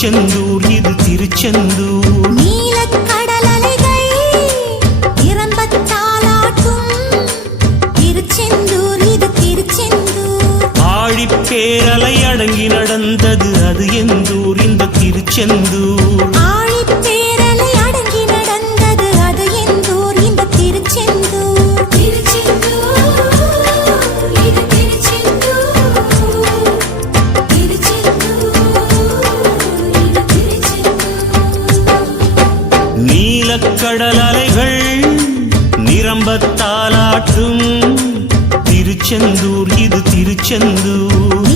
திருச்செந்தூர் இது திருச்செந்தூர். நீலக்கடல் அலைகள் நிரம்பத் தாலாட்டும் திருச்செந்தூர் இது திருச்செந்தூர். ஆழிப்பேரலை அடங்கி நடந்தது அது எந்தூர் இந்த திருச்செந்தூர். ஆழிப்பேரலை அடங்கி நடந்தது அது எந்தூர் இந்த திருச்செந்தூர். திருச்செந்தூர் இது திருச்செந்தூர். நீலக்கடல் அலைகள் நிரம்பத் தாலாட்டும் திருச்செந்தூர் இது திருச்செந்தூர்.